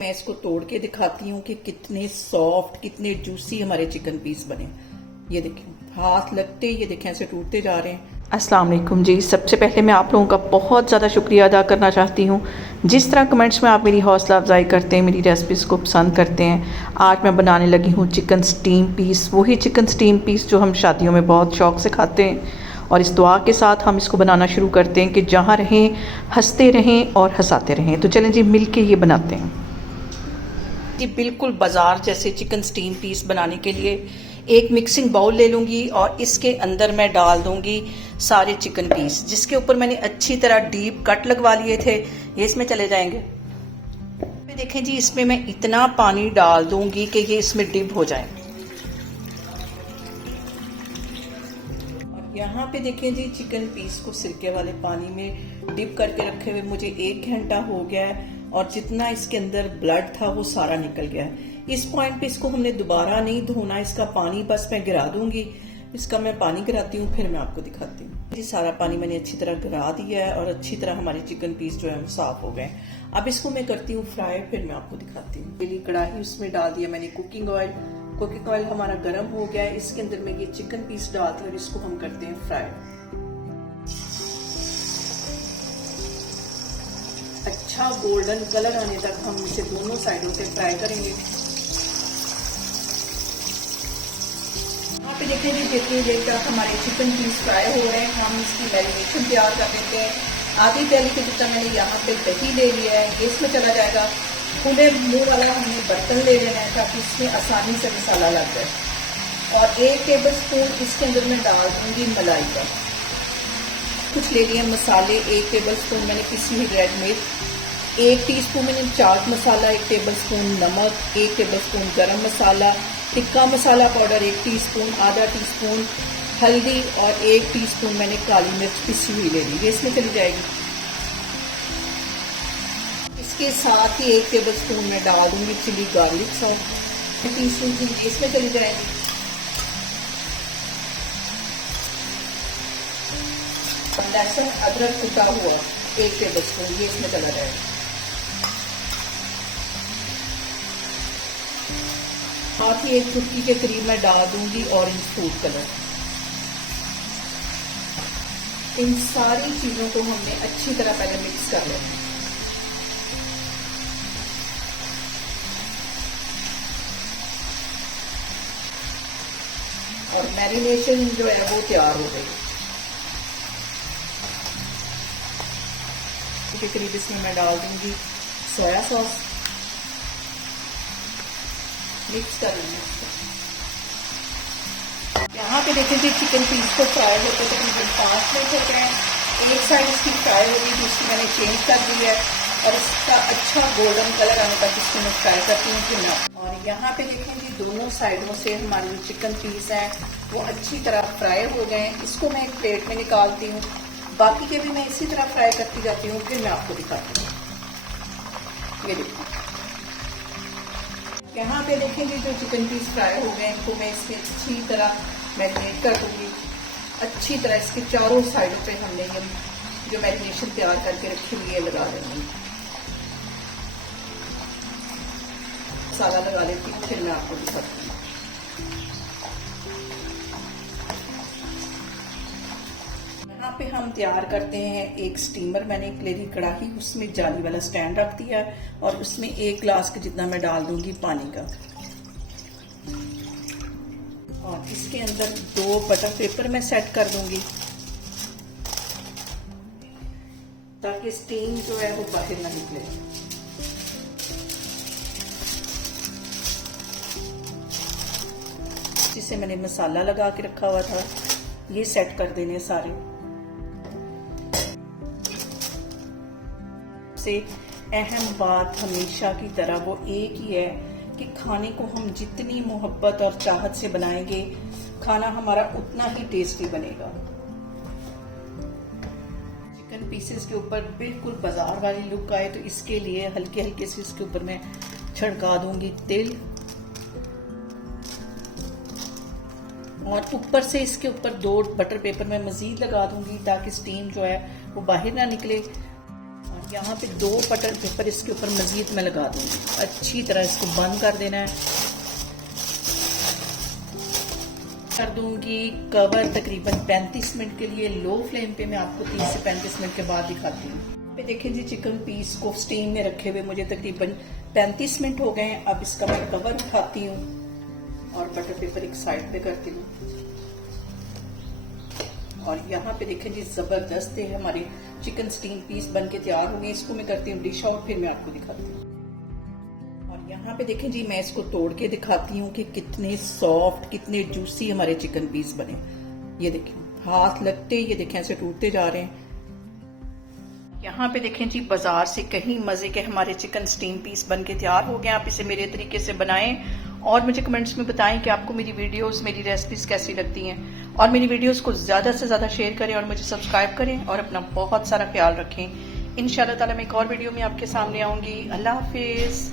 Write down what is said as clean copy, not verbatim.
मैं इसको तोड़ के दिखाती हूँ कि कितने सॉफ्ट कितने जूसी हमारे चिकन पीस बने। ये देखें, हाथ लगते ये देखें ऐसे टूटते जा रहे हैं। अस्सलाम वालेकुम जी। सबसे पहले मैं आप लोगों का बहुत ज़्यादा शुक्रिया अदा करना चाहती हूँ जिस तरह कमेंट्स में आप मेरी हौसला अफजाई करते हैं, मेरी रेसिपीज़ को पसंद करते हैं। आज मैं बनाने लगी हूँ चिकन स्टीम पीस, वही चिकन स्टीम पीस जो हम शादियों में बहुत शौक़ से खाते हैं। और इस दुआ के साथ हम इसको बनाना शुरू करते हैं कि जहाँ रहें हंसते रहें और हंसाते रहें। तो चलें जी, मिल के ये बनाते हैं जी। बिल्कुल बाजार जैसे चिकन स्टीम पीस बनाने के लिए एक मिक्सिंग बाउल ले लूंगी और इसके अंदर मैं डाल दूंगी सारे चिकन पीस, जिसके ऊपर मैंने अच्छी तरह डीप कट लगवा लिए थे। ये इसमें चले जाएंगे। देखें जी, इसमें मैं इतना पानी डाल दूंगी कि ये इसमें डिप हो जाए। और यहाँ पे देखें जी, चिकन पीस को सिरके वाले पानी में डिप करके रखे हुए मुझे 1 घंटा हो गया है और जितना इसके अंदर ब्लड था वो सारा निकल गया है। इस पॉइंट पे इसको हमने दोबारा नहीं धोना, इसका पानी बस मैं गिरा दूंगी। इसका मैं पानी गिराती हूँ, फिर मैं आपको दिखाती हूँ जी। सारा पानी मैंने अच्छी तरह गिरा दिया है और अच्छी तरह हमारे चिकन पीस जो है वो साफ हो गए। अब इसको मैं करती हूँ फ्राई, फिर मैं आपको दिखाती हूँ। पहली कढ़ाई उसमें डाल दिया मैंने कुकिंग ऑयल। कुकिंग ऑयल हमारा गर्म हो गया है, इसके अंदर मैं ये चिकन पीस डालती हूँ और इसको हम करते हैं फ्राई। अच्छा गोल्डन कलर आने तक हम इसे दोनों साइडों से फ्राई करेंगे। यहाँ पे देखें जी, जितनी देर तक हमारे चिकन पीस फ्राई हो रहे हैं हम इसकी मैरिनेशन तैयार कर देते हैं। आधी प्याली के जितना मैंने यहाँ पे दही ले लिया है, ये इसमें चला जाएगा। खुले मुंह वाला हमने बर्तन ले लेना है ताकि इसमें आसानी से मसाला लग जाए। और 1 टेबल स्पून इसके अंदर मैं डाल दूंगी मलाई का। कुछ ले लिए मसाले, 1 टेबल स्पून मैंने पिसी हुई रेड मिर्च, 1 टीस्पून मैंने चाट मसाला, 1 टेबल स्पून नमक, 1 टेबल स्पून गरम मसाला, टिक्का मसाला पाउडर 1 टीस्पून, आधा टीस्पून हल्दी और 1 टीस्पून मैंने काली मिर्च पिसी हुई ले ली। ये इसमें चली जाएगी। इसके साथ ही 1 टेबल स्पून मैं डाल दूंगी chilli garlic sauce, teaspoon chilli इसमें चली जाएगी। लहसुन अदरक कुटा हुआ 1 टेबल स्पून, ये इसमें चला जाएगा। साथ ही 1 चुटकी के करीब मैं डाल दूंगी ऑरेंज फूड कलर। इन सारी चीजों को हमने अच्छी तरह पहले मिक्स कर लेना है। और मैरिनेशन जो है वो तैयार हो गई। के करीब इसमें मैं डाल दूंगी सोया सॉस, मिक्स कर लेंगे। यहाँ पे देखें कि चिकन पीस को फ्राई होते तकरीबन 5 मिनट हो गए हैं। एक साइड इसकी फ्राई हो गई, दूसरी मैंने चेंज कर दी है और इसका अच्छा गोल्डन कलर आने तक इसको मैं फ्राई करती हूँ फिर मैं। और यहाँ पे देखें कि दोनों साइडों से हमारे जो चिकन पीस है वो अच्छी तरह फ्राई हो गए हैं। इसको मैं एक प्लेट में निकालती हूँ। बाकी के भी मैं इसी तरह फ्राई करती जाती हूँ, फिर मैं आपको दिखाती हूँ। ये देखिए, यहाँ पे देखेंगे जो चिकन पीस फ्राई हो गए हैं, इनको मैं इसके अच्छी तरह मैरिनेट कर दूंगी। अच्छी तरह इसके चारों साइड पे हमने ये जो मैरिनेशन तैयार करके रखी हुई है लगा देंगे। मसाला लगा लेती हूँ, फिर मैं आपको दिखाती हूँ। यहाँ पे हम तैयार करते हैं एक स्टीमर। मैंने एक ले ली कढ़ाई, उसमें जाली वाला स्टैंड रख दिया है और उसमें 1 गिलास के जितना मैं डाल दूंगी पानी का। और इसके अंदर 2 बटर पेपर मैं सेट कर दूंगी ताकि स्टीम जो है वो बाहर ना निकले। जिसे मैंने मसाला लगा के रखा हुआ था ये सेट कर देने सारे। से अहम बात हमेशा की तरह वो एक ही है कि खाने को हम जितनी मोहब्बत और चाहत से बनाएंगे, खाना हमारा उतना ही टेस्टी बनेगा। चिकन पीसेस के ऊपर बिल्कुल बाजार वाली लुक आए तो इसके लिए हल्के हल्के से इसके ऊपर मैं छिड़का दूंगी तेल और ऊपर से इसके ऊपर 2 बटर पेपर मैं मजीद लगा दूंगी ताकि स्टीम जो है वो बाहर ना निकले। यहाँ पे 2 बटर पेपर इसके ऊपर मजीद मैं लगा दूंगी। अच्छी तरह इसको बंद कर देना है। कर दूंगी कवर तकरीबन 35 मिनट के लिए। लो फ्लेम पे मैं आपको 30 से 35 मिनट के बाद दिखाती हूँ। पे देखें जी, चिकन पीस को स्टीम में रखे हुए मुझे तकरीबन 35 मिनट हो गए हैं। अब इसका मैं कवर उठाती हूँ और बटर पेपर एक साइड पे करती हूँ। और यहाँ पे देखें जी, जबरदस्त है हमारे चिकन स्टीम पीस बन के तैयार हो गए। इसको मैं करती हूँ डिश आउट, फिर मैं आपको दिखाती हूँ। और यहाँ पे देखें जी, मैं इसको तोड़ के दिखाती हूँ कि कितने सॉफ्ट, कितने जूसी हमारे चिकन पीस बने। ये देखें, हाथ लगते ये देखें ऐसे टूटते जा रहे हैं। यहाँ पे देखें जी, बाजार से कहीं मजे के हमारे चिकन स्टीम पीस बन के तैयार हो गए। आप इसे मेरे तरीके से बनाएं और मुझे कमेंट्स में बताएं कि आपको मेरी वीडियोस, मेरी रेसिपीज कैसी लगती हैं। और मेरी वीडियोस को ज़्यादा से ज़्यादा शेयर करें और मुझे सब्सक्राइब करें और अपना बहुत सारा ख्याल रखें। इंशाल्लाह ताला मैं एक और वीडियो में आपके सामने आऊँगी। अल्लाह हाफिज़।